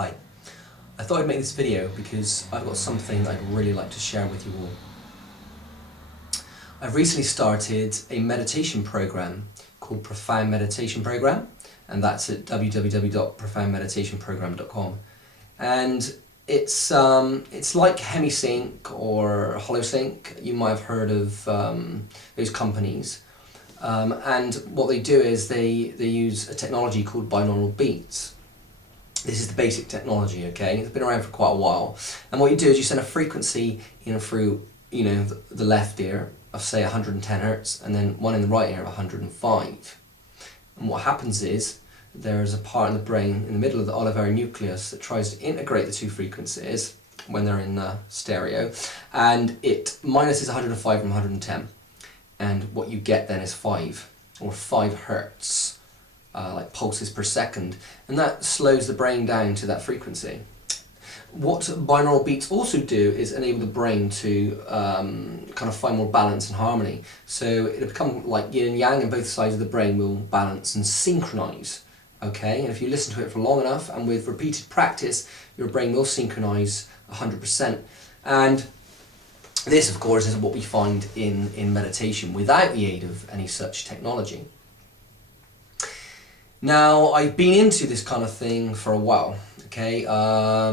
Hi. I thought I'd make this video because I've got something I'd really like to share with you all. I've recently started a meditation program called Profound Meditation Program, and that's at www.profoundmeditationprogram.com. And it's like HemiSync or HoloSync. You might have heard of those companies. And what they do is they use a technology called binaural beats. This is the basic technology, okay? It's been around for quite a while. And what you do is you send a frequency through, the left ear of say 110 hertz, and then one in the right ear of 105. And what happens is there's a part in the brain in the middle of the olivary nucleus that tries to integrate the two frequencies when they're in stereo, and it minuses 105 from 110. And what you get then is 5 hertz. Like pulses per second, and that slows the brain down to that frequency. What binaural beats also do is enable the brain to kind of find more balance and harmony. So it'll become like yin and yang, and both sides of the brain will balance and synchronize. Okay, and if you listen to it for long enough and with repeated practice, your brain will synchronize 100%. And this, of course, is what we find in meditation without the aid of any such technology. Now, I've been into this kind of thing for a while, okay? I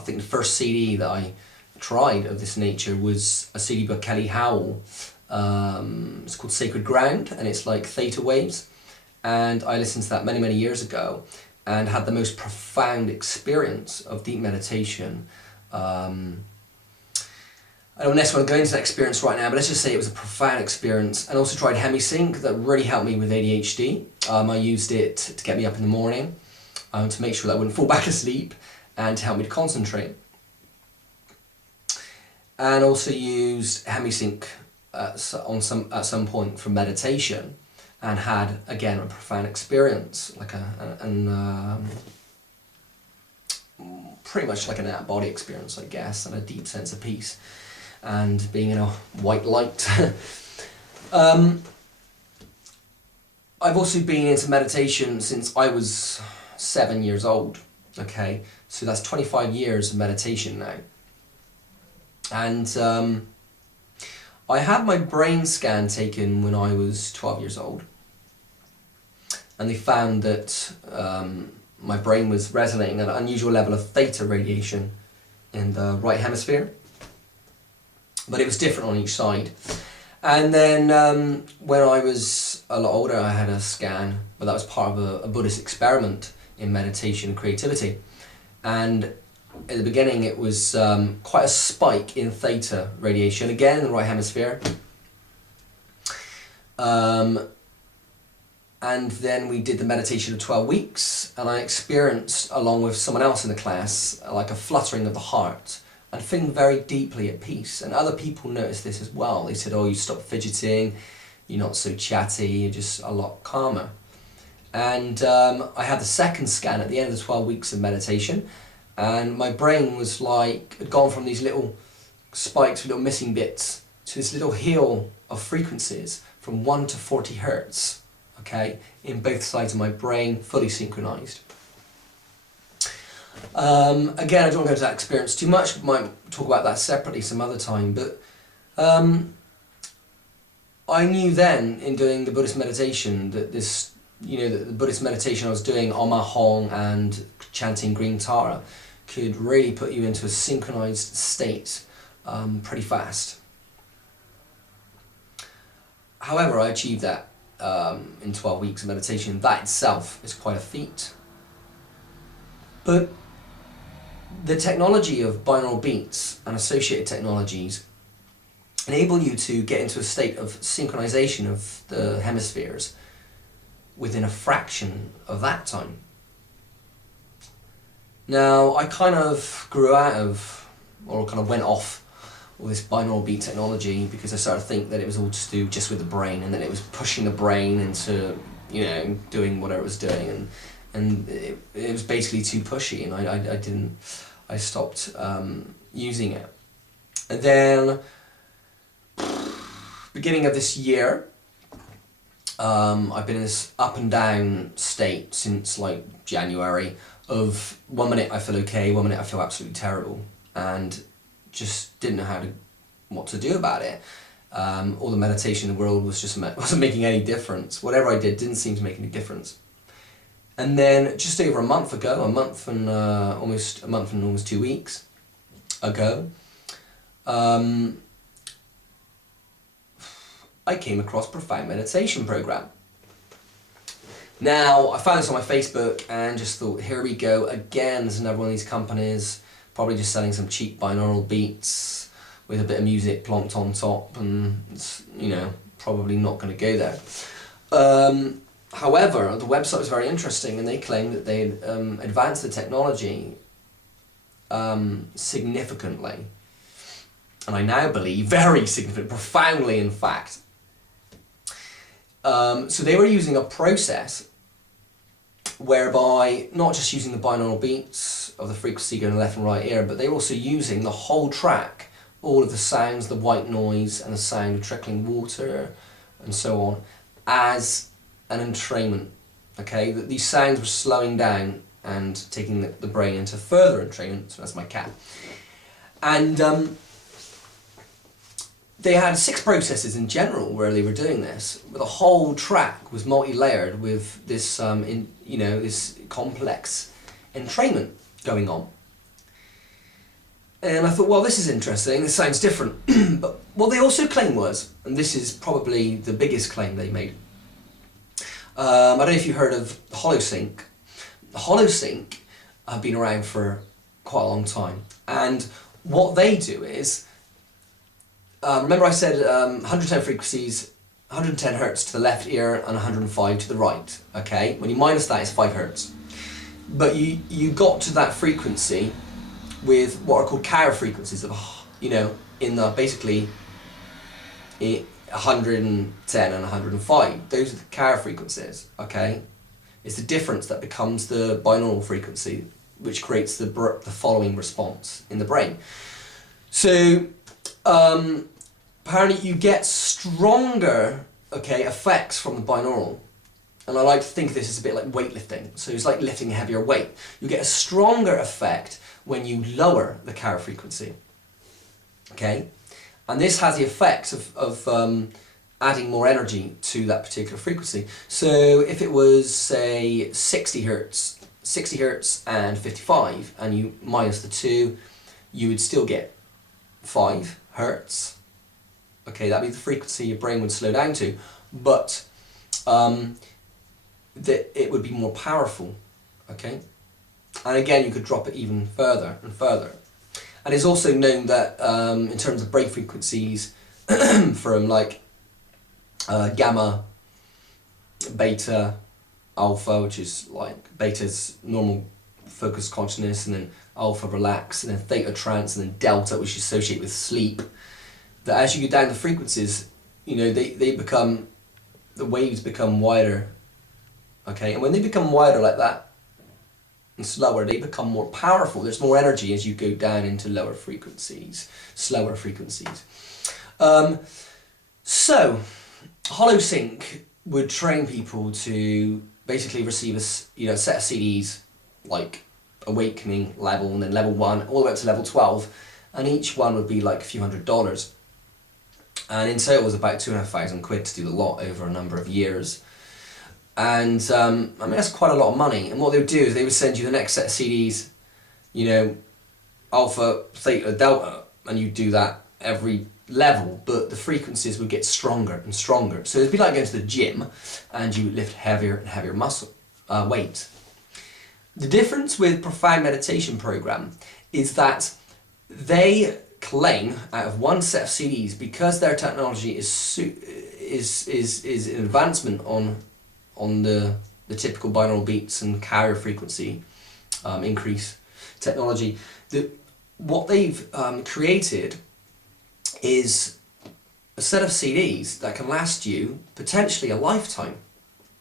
think the first CD that I tried of this nature was a CD by Kelly Howell. It's called Sacred Ground, and it's like theta waves. And I listened to that many, many years ago and had the most profound experience of deep meditation. I don't necessarily want to go into that experience right now, but let's just say it was a profound experience. And also tried HemiSync, that really helped me with ADHD. I used it to get me up in the morning, to make sure that I wouldn't fall back asleep, and to help me to concentrate. And also used HemiSync at some point for meditation, and had again a profound experience, like pretty much like an out-of-body experience, I guess, and a deep sense of peace, and being in a white light. I've also been into meditation since I was 7 years old, okay? So that's 25 years of meditation now. And I had my brain scan taken when I was 12 years old. And they found that my brain was resonating at an unusual level of theta radiation in the right hemisphere. But it was different on each side. And then when I was a lot older, I had a scan, but that was part of a Buddhist experiment in meditation and creativity. And at the beginning it was quite a spike in theta radiation, again in the right hemisphere. And then we did the meditation of 12 weeks, and I experienced, along with someone else in the class, like a fluttering of the heart, and feeling very deeply at peace. And other people noticed this as well. They said, oh, you stop fidgeting, you're not so chatty, you're just a lot calmer. And I had the second scan at the end of the 12 weeks of meditation, and my brain was like, had gone from these little spikes, little missing bits, to this little hill of frequencies from 1 to 40 hertz, okay, in both sides of my brain, fully synchronized. Again, I don't want to go into that experience too much. We might talk about that separately some other time, but I knew then in doing the Buddhist meditation that this, the Buddhist meditation I was doing, Om Hong and chanting Green Tara, could really put you into a synchronized state pretty fast. However, I achieved that in 12 weeks of meditation. That itself is quite a feat. But the technology of binaural beats and associated technologies enable you to get into a state of synchronization of the hemispheres within a fraction of that time. Now, I kind of grew out of, or kind of went off all this binaural beat technology because I started to think that it was all to do just with the brain, and that it was pushing the brain into, doing whatever it was doing, and it was basically too pushy, and I stopped using it. And then, beginning of this year, I've been in this up and down state since like January of 1 minute I feel okay, 1 minute I feel absolutely terrible, and just didn't know what to do about it. All the meditation in the world wasn't making any difference. Whatever I did didn't seem to make any difference. And then just over a month ago, almost 2 weeks ago, I came across Profound Meditation Program. Now, I found this on my Facebook and just thought, here we go again. There's another one of these companies, probably just selling some cheap binaural beats with a bit of music plonked on top, and it's, probably not going to go there. However, the website was very interesting, and they claimed that they'd advanced the technology significantly. And I now believe, very significant, profoundly in fact. So they were using a process whereby not just using the binaural beats of the frequency going left and right ear, but they were also using the whole track, all of the sounds, the white noise and the sound of trickling water and so on, as an entrainment. Okay, that these sounds were slowing down and taking the brain into further entrainment. So that's my cat. And they had 6 processes in general where they were doing this, but the whole track was multi-layered with this, this complex entrainment going on. And I thought, well, this is interesting, this sounds different. But what they also claimed was, and this is probably the biggest claim they made, I don't know if you heard of HoloSync. HoloSync have been around for quite a long time, and what they do is, remember I said 110 frequencies, 110 hertz to the left ear and 105 to the right, okay? When you minus that, it's 5 hertz. But you got to that frequency with what are called carrier frequencies of, in the basically 110 and 105. Those are the carrier frequencies, okay? It's the difference that becomes the binaural frequency, which creates the following response in the brain. So, apparently you get stronger, effects from the binaural. And I like to think of this as a bit like weightlifting. So it's like lifting a heavier weight. You get a stronger effect when you lower the carrier frequency. Okay? And this has the effect of adding more energy to that particular frequency. So if it was, say, 60 hertz and 55, and you minus the 2, you would still get 5 hertz. Okay, that'd be the frequency your brain would slow down to, but it would be more powerful. Okay, and again, you could drop it even further and further. And it's also known that in terms of break frequencies, from like gamma, beta, alpha, which is like beta's normal focused consciousness, and then alpha relax, and then theta trance, and then delta, which is associated with sleep. That as you go down the frequencies, the waves become wider. Okay, and when they become wider like that and slower, they become more powerful. There's more energy as you go down into lower frequencies, slower frequencies. So, HoloSync would train people to basically receive a set of CDs, like Awakening level, and then level 1, all the way up to level 12, and each one would be like a few $100s. And in total it was about £2,500 to do the lot over a number of years. And that's quite a lot of money. And what they would do is they would send you the next set of CDs, alpha, theta, delta, and you do that every level, but the frequencies would get stronger and stronger. So it'd be like going to the gym and you would lift heavier and heavier weight. The difference with Profound Meditation Program is that they claim out of one set of CDs, because their technology is an advancement on the typical binaural beats and carrier frequency increase technology, what they've created is a set of CDs that can last you potentially a lifetime.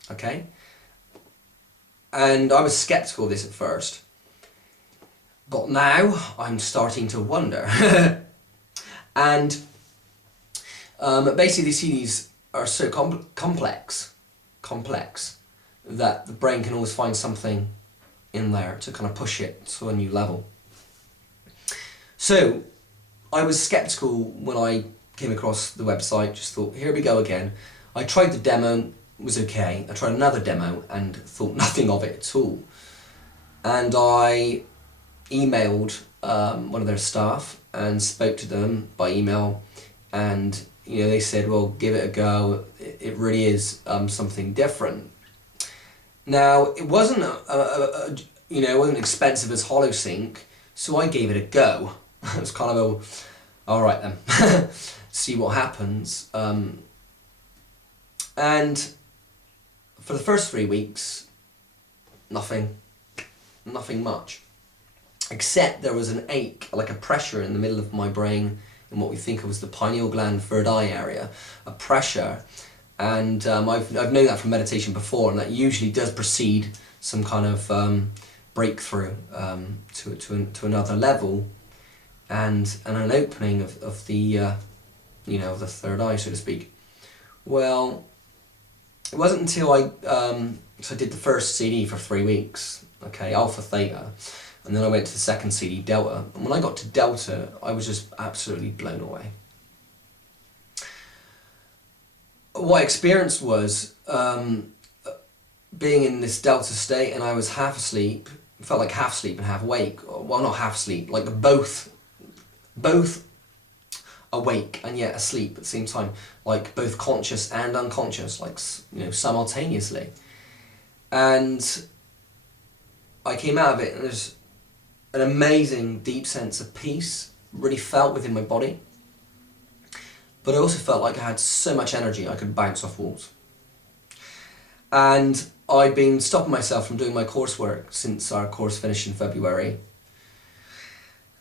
Okay? And I was skeptical of this at first, but now I'm starting to wonder. And basically these CDs are so complex complex that the brain can always find something in there to kind of push it to a new level. So I was skeptical when I came across the website, just thought, here we go again. I tried the demo, was okay. I tried another demo and thought nothing of it at all. And I emailed one of their staff and spoke to them by email, and they said, well, give it a go. It really is something different. Now, it wasn't it wasn't expensive as HoloSync, so I gave it a go. It was kind of all right then, see what happens. And for the first 3 weeks, nothing much, except there was an ache, like a pressure in the middle of my brain, in what we think of as the pineal gland, third eye area, a pressure. And I've known that from meditation before, and that usually does precede some kind of breakthrough to another level, and an opening of the the third eye, so to speak. Well, it wasn't until I did the first CD for 3 weeks, okay, Alpha Theta, and then I went to the second CD, Delta. And when I got to Delta, I was just absolutely blown away. What I experienced was being in this Delta state, and I was half asleep, felt like half asleep and half awake. Well, not half asleep, like both awake and yet asleep at the same time, like both conscious and unconscious, like simultaneously. And I came out of it, and there's an amazing deep sense of peace really felt within my body. But I also felt like I had so much energy I could bounce off walls. And I'd been stopping myself from doing my coursework since our course finished in February.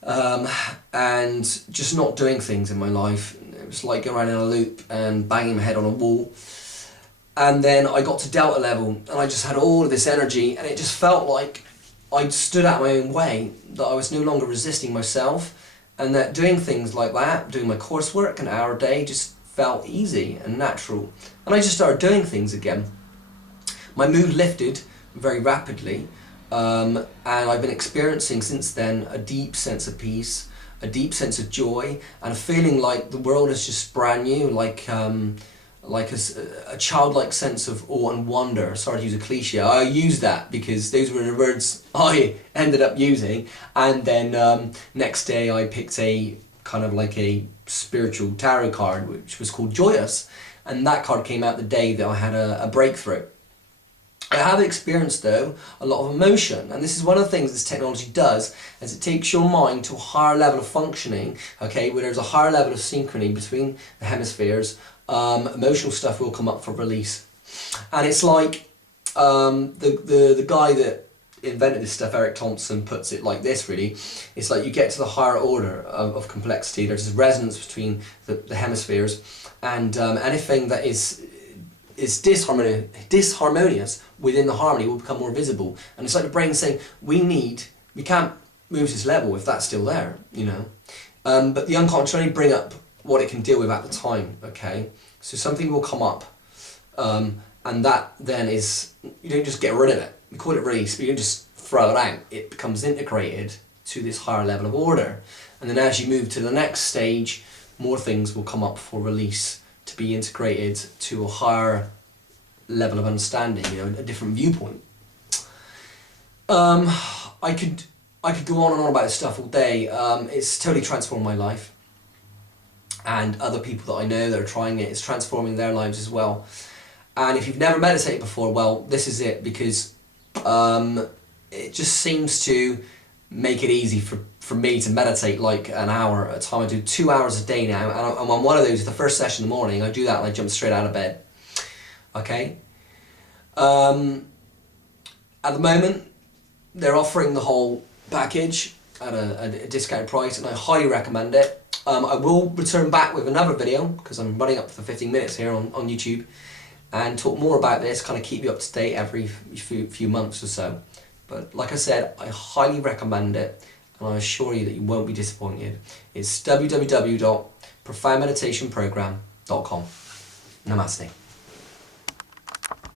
And just not doing things in my life. It was like going around in a loop and banging my head on a wall. And then I got to Delta level, and I just had all of this energy, and it just felt like I'd stood out my own way, that I was no longer resisting myself, and that doing things like that, doing my coursework an hour a day, just felt easy and natural. And I just started doing things again. My mood lifted very rapidly, and I've been experiencing since then a deep sense of peace, a deep sense of joy, and a feeling like the world is just brand new, like a childlike sense of awe and wonder. Sorry to use a cliche. I use that because those were the words I ended up using, and then next day I picked a kind of like a spiritual tarot card which was called Joyous, and that card came out the day that I had a breakthrough. I have experienced though a lot of emotion, and this is one of the things this technology does, is it takes your mind to a higher level of functioning, okay, where there's a higher level of synchrony between the hemispheres. Emotional stuff will come up for release. And it's like the guy that invented this stuff, Eric Thompson, puts it like this really. It's like you get to the higher order of complexity, there's this resonance between the hemispheres, and anything that is disharmonious within the harmony will become more visible. And it's like the brain saying, we can't move to this level if that's still there, but the unconscious only bring up what it can deal with at the time, okay? So something will come up, and that then is, you don't just get rid of it. We call it release, but you don't just throw it out. It becomes integrated to this higher level of order. And then as you move to the next stage, more things will come up for release to be integrated to a higher level of understanding, a different viewpoint. I could go on and on about this stuff all day. It's totally transformed my life. And other people that I know that are trying it, it's transforming their lives as well. And if you've never meditated before, well, this is it, because it just seems to make it easy for me to meditate like an hour at a time. I do 2 hours a day now, and I'm on one of those, the first session in the morning, I do that and I jump straight out of bed. Okay? At the moment, they're offering the whole package at a discounted price, and I highly recommend it. I will return back with another video, because I'm running up for 15 minutes here on YouTube, and talk more about this, kind of keep you up to date every few months or so. But like I said, I highly recommend it, and I assure you that you won't be disappointed. It's www.profoundmeditationprogram.com. Namaste.